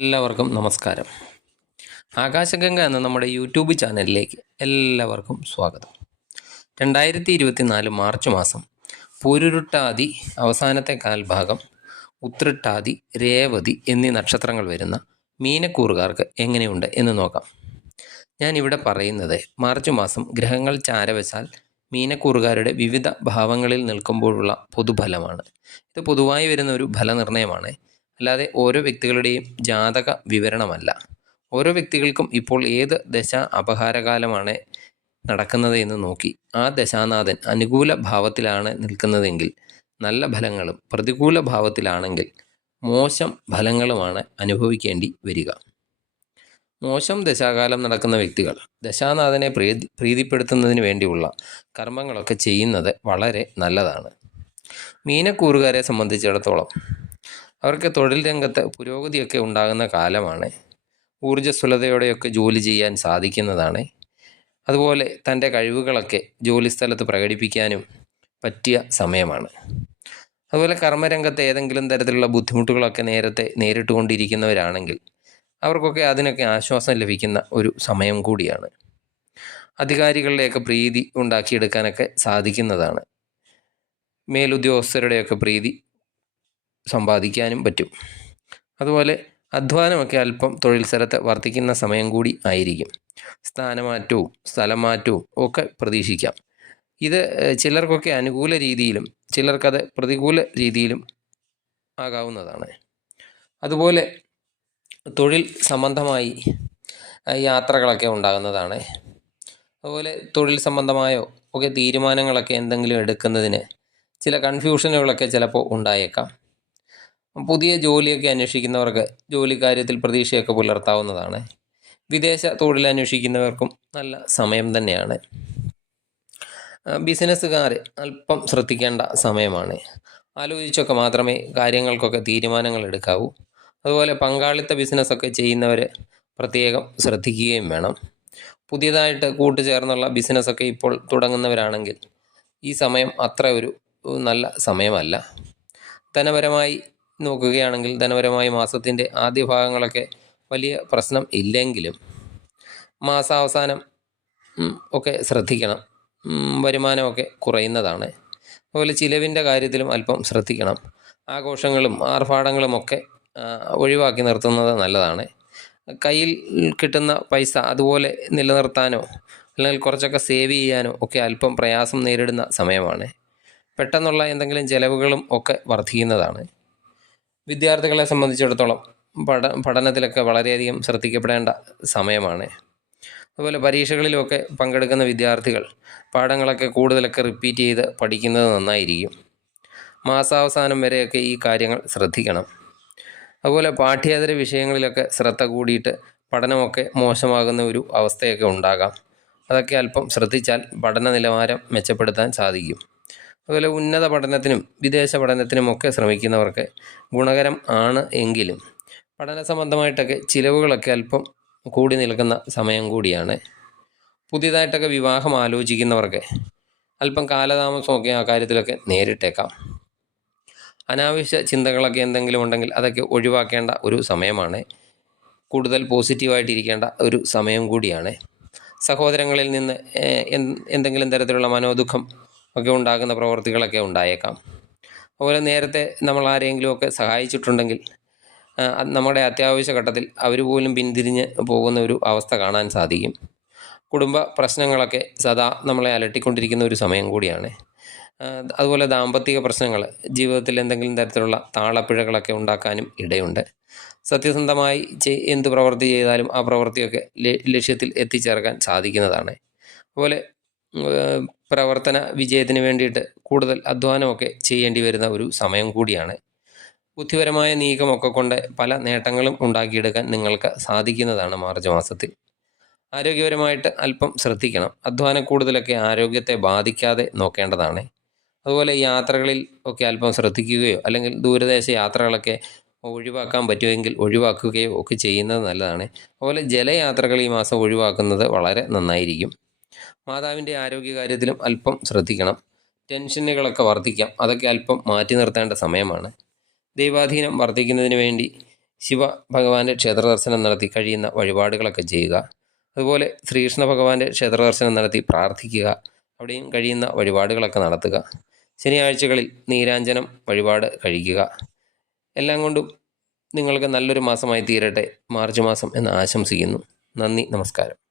എല്ലാവർക്കും നമസ്കാരം. ആകാശഗംഗ എന്ന നമ്മുടെ യൂട്യൂബ് ചാനലിലേക്ക് എല്ലാവർക്കും സ്വാഗതം. 2024 മാർച്ച് മാസം പൂരുരുട്ടാതി അവസാനത്തെ കാൽഭാഗം, ഉത്രട്ടാതി, രേവതി എന്നീ നക്ഷത്രങ്ങൾ വരുന്ന മീനക്കൂറുകാർക്ക് എങ്ങനെയുണ്ട് എന്ന് നോക്കാം. ഞാനിവിടെ പറയുന്നത് മാർച്ച് മാസം ഗ്രഹങ്ങൾ ചാരവശാൽ മീനക്കൂറുകാരുടെ വിവിധ ഭാവങ്ങളിൽ നിൽക്കുമ്പോഴുള്ള പൊതുഫലമാണ്. ഇത് പൊതുവായി വരുന്ന ഒരു ഫലനിർണ്ണയമാണ്, അല്ലാതെ ഓരോ വ്യക്തികളുടെയും ജാതക വിവരണമല്ല. ഓരോ വ്യക്തികൾക്കും ഇപ്പോൾ ഏത് ദശ അപഹാരകാലമാണ് നടക്കുന്നത് എന്ന് നോക്കി ആ ദശാനാഥൻ അനുകൂല ഭാവത്തിലാണ് നിൽക്കുന്നതെങ്കിൽ നല്ല ഫലങ്ങളും പ്രതികൂല ഭാവത്തിലാണെങ്കിൽ മോശം ഫലങ്ങളുമാണ് അനുഭവിക്കേണ്ടി വരിക. മോശം ദശാകാലം നടക്കുന്ന വ്യക്തികൾ ദശാനാഥനെ പ്രീതിപ്പെടുത്തുന്നതിന് വേണ്ടിയുള്ള കർമ്മങ്ങളൊക്കെ ചെയ്യുന്നത് വളരെ നല്ലതാണ്. മീനക്കൂറുകാരെ സംബന്ധിച്ചിടത്തോളം അവർക്ക് തൊഴിൽ രംഗത്ത് പുരോഗതിയൊക്കെ ഉണ്ടാകുന്ന കാലമാണ്. ഊർജ്ജസ്വലതയോടെയൊക്കെ ജോലി ചെയ്യാൻ സാധിക്കുന്നതാണ്. അതുപോലെ തൻ്റെ കഴിവുകളൊക്കെ ജോലിസ്ഥലത്ത് പ്രകടിപ്പിക്കാനും പറ്റിയ സമയമാണ്. അതുപോലെ കർമ്മരംഗത്ത് ഏതെങ്കിലും തരത്തിലുള്ള ബുദ്ധിമുട്ടുകളൊക്കെ നേരത്തെ നേരിട്ടുകൊണ്ടിരിക്കുന്നവരാണെങ്കിൽ അവർക്കൊക്കെ അതിനൊക്കെ ആശ്വാസം ലഭിക്കുന്ന ഒരു സമയം കൂടിയാണ്. അധികാരികളുടെയൊക്കെ പ്രീതി ഉണ്ടാക്കിയെടുക്കാനൊക്കെ സാധിക്കുന്നതാണ്. മേലുദ്യോഗസ്ഥരുടെയൊക്കെ പ്രീതി സമ്പാദിക്കാനും പറ്റും. അതുപോലെ അധ്വാനമൊക്കെ അല്പം തൊഴിൽ സ്ഥലത്ത് വർദ്ധിക്കുന്ന സമയം കൂടി ആയിരിക്കും. സ്ഥാനമാറ്റവും സ്ഥലമാറ്റവും ഒക്കെ പ്രതീക്ഷിക്കാം. ഇത് ചിലർക്കൊക്കെ അനുകൂല രീതിയിലും ചിലർക്കത് പ്രതികൂല രീതിയിലും ആകാവുന്നതാണ്. അതുപോലെ തൊഴിൽ സംബന്ധമായി യാത്രകളൊക്കെ ഉണ്ടാകുന്നതാണ്. അതുപോലെ തൊഴിൽ സംബന്ധമായോ ഒക്കെ തീരുമാനങ്ങളൊക്കെ എന്തെങ്കിലും എടുക്കുന്നതിന് ചില കൺഫ്യൂഷനുകളൊക്കെ ചിലപ്പോൾ ഉണ്ടായേക്കാം. പുതിയ ജോലിയൊക്കെ അന്വേഷിക്കുന്നവർക്ക് ജോലി കാര്യത്തിൽ പ്രതീക്ഷയൊക്കെ പുലർത്താവുന്നതാണ്. വിദേശ തൊഴിൽ അന്വേഷിക്കുന്നവർക്കും നല്ല സമയം തന്നെയാണ്. ബിസിനസ്സുകാർ അല്പം ശ്രദ്ധിക്കേണ്ട സമയമാണ്. ആലോചിച്ചൊക്കെ മാത്രമേ കാര്യങ്ങൾക്കൊക്കെ തീരുമാനങ്ങൾ എടുക്കാവൂ. അതുപോലെ പങ്കാളിത്ത ബിസിനസ്സൊക്കെ ചെയ്യുന്നവർ പ്രത്യേകം ശ്രദ്ധിക്കുകയും വേണം. പുതിയതായിട്ട് കൂട്ടുചേർന്നുള്ള ബിസിനസ്സൊക്കെ ഇപ്പോൾ തുടങ്ങുന്നവരാണെങ്കിൽ ഈ സമയം അത്ര ഒരു നല്ല സമയമല്ല. ധനപരമായി നോക്കുകയാണെങ്കിൽ ധനപരമായി മാസത്തിൻ്റെ ആദ്യ ഭാഗങ്ങളൊക്കെ വലിയ പ്രശ്നം ഇല്ലെങ്കിലും മാസാവസാനം ഒക്കെ ശ്രദ്ധിക്കണം. വരുമാനമൊക്കെ കുറയുന്നതാണ്. അതുപോലെ ചിലവിൻ്റെ കാര്യത്തിലും അല്പം ശ്രദ്ധിക്കണം. ആഘോഷങ്ങളും ആർഭാടങ്ങളുമൊക്കെ ഒഴിവാക്കി നിർത്തുന്നത് നല്ലതാണ്. കയ്യിൽ കിട്ടുന്ന പൈസ അതുപോലെ നിലനിർത്താനോ അല്ലെങ്കിൽ കുറച്ചൊക്കെ സേവ് ചെയ്യാനോ ഒക്കെ അല്പം പ്രയാസം നേരിടുന്ന സമയമാണ്. പെട്ടെന്നുള്ള എന്തെങ്കിലും ചിലവുകളും ഒക്കെ വർദ്ധിക്കുന്നതാണ്. വിദ്യാർത്ഥികളെ സംബന്ധിച്ചിടത്തോളം പഠനത്തിലൊക്കെ വളരെയധികം ശ്രദ്ധിക്കപ്പെടേണ്ട സമയമാണ്. അതുപോലെ പരീക്ഷകളിലുമൊക്കെ പങ്കെടുക്കുന്ന വിദ്യാർത്ഥികൾ പാഠങ്ങളൊക്കെ കൂടുതലൊക്കെ റിപ്പീറ്റ് ചെയ്ത് പഠിക്കുന്നത് നന്നായിരിക്കും. മാസാവസാനം വരെയൊക്കെ ഈ കാര്യങ്ങൾ ശ്രദ്ധിക്കണം. അതുപോലെ പാഠ്യേതര വിഷയങ്ങളിലൊക്കെ ശ്രദ്ധ കൂടിയിട്ട് പഠനമൊക്കെ മോശമാകുന്ന ഒരു അവസ്ഥയൊക്കെ ഉണ്ടാകാം. അതൊക്കെ അല്പം ശ്രദ്ധിച്ചാൽ പഠന നിലവാരം മെച്ചപ്പെടുത്താൻ സാധിക്കും. അതുപോലെ ഉന്നത പഠനത്തിനും വിദേശ പഠനത്തിനുമൊക്കെ ശ്രമിക്കുന്നവർക്ക് ഗുണകരം ആണ് എങ്കിലും പഠന സംബന്ധമായിട്ടൊക്കെ ചിലവുകളൊക്കെ അല്പം കൂടി നിൽക്കുന്ന സമയം കൂടിയാണ്. പുതിയതായിട്ടൊക്കെ വിവാഹം ആലോചിക്കുന്നവർക്ക് അല്പം കാലതാമസമൊക്കെ ആ കാര്യത്തിലൊക്കെ നേരിട്ടേക്കാം. അനാവശ്യ ചിന്തകളൊക്കെ എന്തെങ്കിലും ഉണ്ടെങ്കിൽ അതൊക്കെ ഒഴിവാക്കേണ്ട ഒരു സമയമാണ്. കൂടുതൽ പോസിറ്റീവായിട്ടിരിക്കേണ്ട ഒരു സമയം കൂടിയാണ്. സഹോദരങ്ങളിൽ നിന്ന് എന്തെങ്കിലും തരത്തിലുള്ള മനോദുഃഖം ഒക്കെ ഉണ്ടാകുന്ന പ്രവൃത്തികളൊക്കെ ഉണ്ടായേക്കാം. അതുപോലെ നേരത്തെ നമ്മൾ ആരെങ്കിലുമൊക്കെ സഹായിച്ചിട്ടുണ്ടെങ്കിൽ നമ്മുടെ അത്യാവശ്യ ഘട്ടത്തിൽ അവർ പോലും പിന്തിരിഞ്ഞ് പോകുന്ന ഒരു അവസ്ഥ കാണാൻ സാധിക്കും. കുടുംബ പ്രശ്നങ്ങളൊക്കെ സദാ നമ്മളെ അലട്ടിക്കൊണ്ടിരിക്കുന്ന ഒരു സമയം കൂടിയാണ്. അതുപോലെ ദാമ്പത്തിക പ്രശ്നങ്ങൾ ജീവിതത്തിൽ എന്തെങ്കിലും തരത്തിലുള്ള താളപ്പിഴകളൊക്കെ ഉണ്ടാക്കാനും ഇടയുണ്ട്. സത്യസന്ധമായി എന്ത് പ്രവൃത്തി ചെയ്താലും ആ പ്രവൃത്തിയൊക്കെ ലക്ഷ്യത്തിൽ എത്തിച്ചേർക്കാൻ സാധിക്കുന്നതാണ്. അതുപോലെ പ്രവർത്തന വിജയത്തിന് വേണ്ടിയിട്ട് കൂടുതൽ അധ്വാനമൊക്കെ ചെയ്യേണ്ടി വരുന്ന ഒരു സമയം കൂടിയാണ്. ബുദ്ധിപരമായ നീക്കമൊക്കെ കൊണ്ട് പല നേട്ടങ്ങളും ഉണ്ടാക്കിയെടുക്കാൻ നിങ്ങൾക്ക് സാധിക്കുന്നതാണ് മാർച്ച് മാസത്തിൽ. ആരോഗ്യപരമായിട്ട് അല്പം ശ്രദ്ധിക്കണം. അധ്വാനം കൂടുതലൊക്കെ ആരോഗ്യത്തെ ബാധിക്കാതെ നോക്കേണ്ടതാണ്. അതുപോലെ യാത്രകളിൽ ഒക്കെ അല്പം ശ്രദ്ധിക്കുകയോ അല്ലെങ്കിൽ ദൂരദേശ യാത്രകളൊക്കെ ഒഴിവാക്കാൻ പറ്റുമെങ്കിൽ ഒഴിവാക്കുകയോ ഒക്കെ ചെയ്യുന്നത് നല്ലതാണ്. അതുപോലെ ജലയാത്രകൾ ഈ മാസം ഒഴിവാക്കുന്നത് വളരെ നന്നായിരിക്കും. മാതാവിൻ്റെ ആരോഗ്യകാര്യത്തിലും അല്പം ശ്രദ്ധിക്കണം. ടെൻഷനുകളൊക്കെ വർദ്ധിക്കാം. അതൊക്കെ അല്പം മാറ്റി നിർത്തേണ്ട സമയമാണ്. ദൈവാധീനം വർദ്ധിക്കുന്നതിന് വേണ്ടി ശിവ ഭഗവാന്റെ ക്ഷേത്ര ദർശനം നടത്തി കഴിയുന്ന വഴിപാടുകളൊക്കെ ചെയ്യുക. അതുപോലെ ശ്രീകൃഷ്ണ ഭഗവാന്റെ ക്ഷേത്ര ദർശനം നടത്തി പ്രാർത്ഥിക്കുക. അവിടെയും കഴിയുന്ന വഴിപാടുകളൊക്കെ നടത്തുക. ശനിയാഴ്ചകളിൽ നീരാഞ്ജനം വഴിപാട് കഴിക്കുക. എല്ലാം കൊണ്ടും നിങ്ങൾക്ക് നല്ലൊരു മാസമായി തീരട്ടെ മാർച്ച് മാസം എന്ന് ആശംസിക്കുന്നു. നന്ദി, നമസ്കാരം.